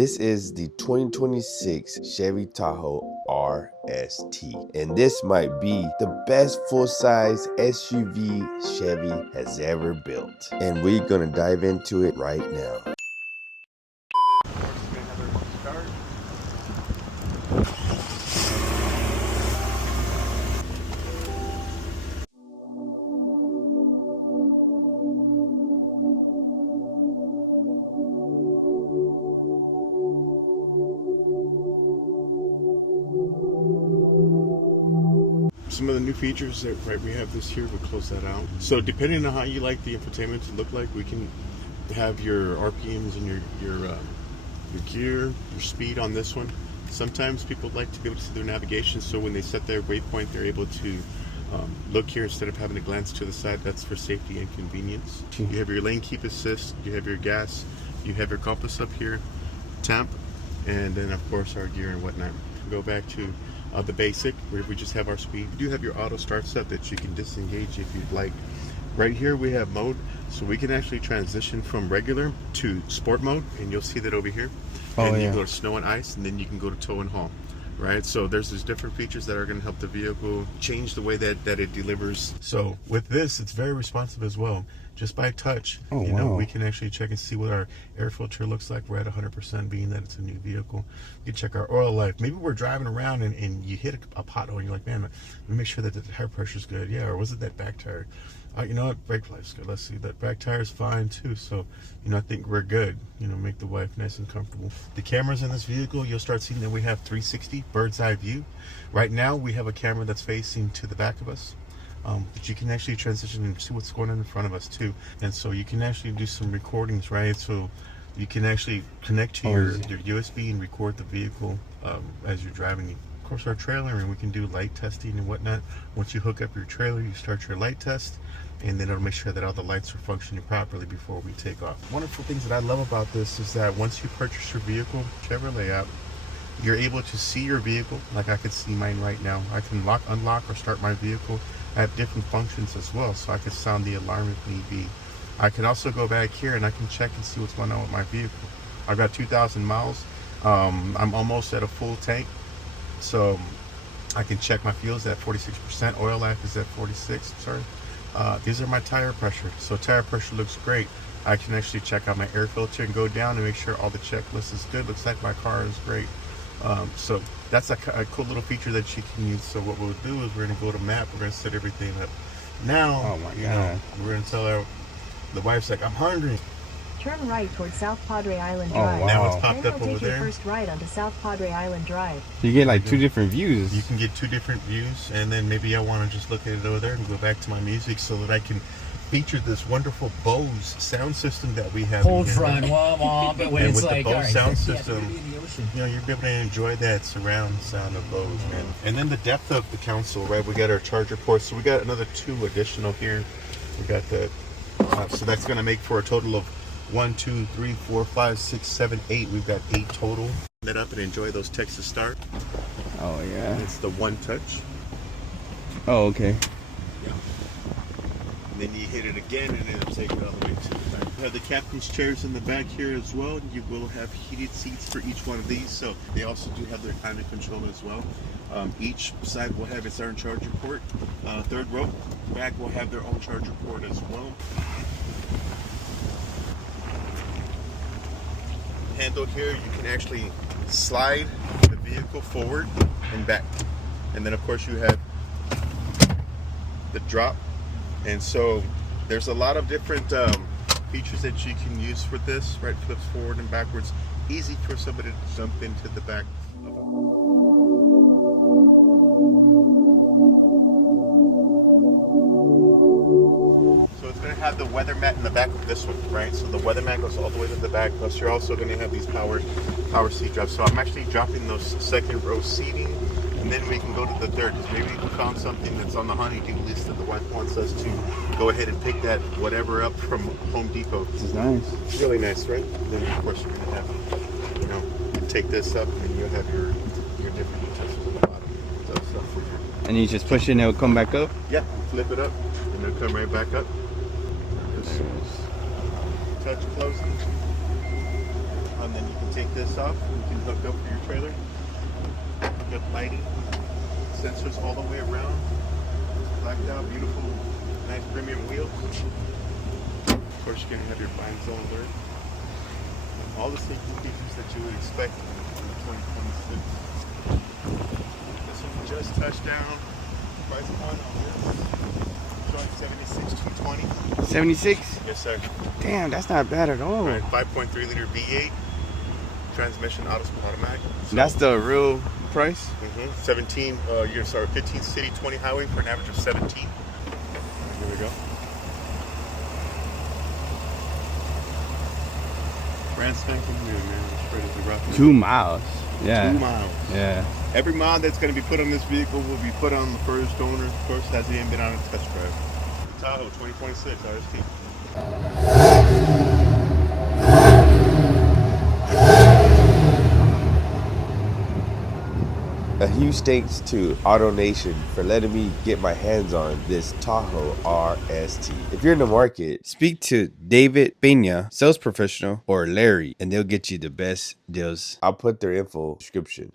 This is the 2026 Chevy Tahoe RST, and this might be the best full-size SUV Chevy has ever built. And we're gonna dive into it right now. Some of the new features that we have this here, we'll close that out. So depending on how you like the infotainment to look like, we can have your RPMs and your gear, your speed on this one. Sometimes people like to be able to see their navigation, so when they set their waypoint, they're able to look here instead of having to glance to the side. That's for safety and convenience. You have your lane keep assist, you have your gas, you have your compass up here, temp, and then of course our gear and whatnot. Go back to the basic, where we just have our speed. You do have your auto start set that you can disengage if you'd like. Right here we have mode, so we can actually transition from regular to sport mode, and you'll see that over here. And you go to snow and ice, and then you can go to tow and haul. Right, so there's different features that are going to help the vehicle change the way that it delivers. So with this, it's very responsive as well. Just by touch, you know, we can actually check and see what our air filter looks like. We're at 100%, being that it's a new vehicle. You can check our oil life. Maybe we're driving around and you hit a pothole and you're like, man, let me make sure that the tire pressure is good. Yeah, or was it that back tire? You know what, brake life's good. Let's see, that back tire is fine too. So, you know, I think we're good. You know, make the wife nice and comfortable. The cameras in this vehicle, you'll start seeing that we have 360 bird's eye view. Right now, we have a camera that's facing to the back of us. But you can actually transition and see what's going on in front of us too. And so you can actually do some recordings, right? So you can actually connect to your USB and record the vehicle as you're driving. Of course, our trailer, and we can do light testing and whatnot. Once you hook up your trailer, you start your light test, and then it'll make sure that all the lights are functioning properly before we take off. Wonderful things that I love about this is that once you purchase your vehicle, Chevrolet app, you're able to see your vehicle. Like I can see mine right now. I can lock, unlock, or start my vehicle. I have different functions as well, so I can sound the alarm if need be. I can also go back here and I can check and see what's going on with my vehicle. I've got 2,000 miles. I'm almost at a full tank, so I can check my fuels at 46%. Oil life is at 46. Sorry. These are my tire pressure. So tire pressure looks great. I can actually check out my air filter and go down and make sure all the checklist is good. Looks like my car is great. So that's a cool little feature that you can use. So what we'll do is we're going to go to map. We're going to set everything up. Now, you know, we're going to tell the wife's like, I'm hungry. Turn right toward South Padre Island Drive. Now it's popped up over take there. Your first right onto South Padre Island Drive. So you get like two different views. You can get two different views, and then maybe I want to just look at it over there and go back to my music so that I can feature this wonderful Bose sound system that we have. Hold front, but when and it's with like the Bose sound system, in the ocean. you know, you'll be able to enjoy that surround sound of Bose, man. And then the depth of the console, right? We got our charger ports, so we got another 2 additional here. We got the so that's going to make for a total of 1, 2, 3, 4, 5, 6, 7, 8. We've got 8 total. That up and enjoy those Texas start. Oh yeah. It's the one touch. Oh okay. Yeah. And then you hit it again, and it'll take it all the way to the back. You have the captain's chairs in the back here as well. You will have heated seats for each one of these. So they also do have their climate control as well. Each side will have its own charger port. Third row back will have their own charger port as well. Handle here, you can actually slide the vehicle forward and back. And then of course you have the drop. And so there's a lot of different features that you can use for this, right? Flips forward and backwards. Easy for somebody to jump into the back of it. So it's going to have the weather mat in the back of this one, right? So the weather mat goes all the way to the back. Plus you're also going to have these power seat drops. So I'm actually dropping those second row seating, and then we can go to the third, because maybe we found something that's on the honey-do list that the wife wants us to go ahead and pick that whatever up from Home Depot. This is nice. It's really nice, right? Then of course you're going to have, you know, you take this up and you'll have your different utensils on the bottom. So stuff. And you just push it and it'll come back up? Yeah, flip it up and it'll come right back up. Just touch closing. and then you can take this off. You can hook up for your trailer. Hook up lighting, sensors all the way around. Blacked out, beautiful, nice premium wheels. Of course, you're gonna have your blind zone alert. And all the safety features that you would expect from the 2026. This one just touched down. Price point on this. Showing 76,220. 76? Yes, sir. Damn, that's not bad at all. Right, 5.3 liter V8. Transmission automatic. So, That's the real price? 15 city, 20 highway for an average of 17. Here we go. Brand spanking new, man. It's ready to rock. 2 miles. Yeah. 2 miles. Yeah. Every mile that's going to be put on this vehicle will be put on the first owner. Of course, hasn't even been on a test drive. Tahoe 2026 RST. A huge thanks to AutoNation for letting me get my hands on this Tahoe RST. If you're in the market, speak to David Pena, sales professional, or Larry, and they'll get you the best deals. I'll put their info in the description.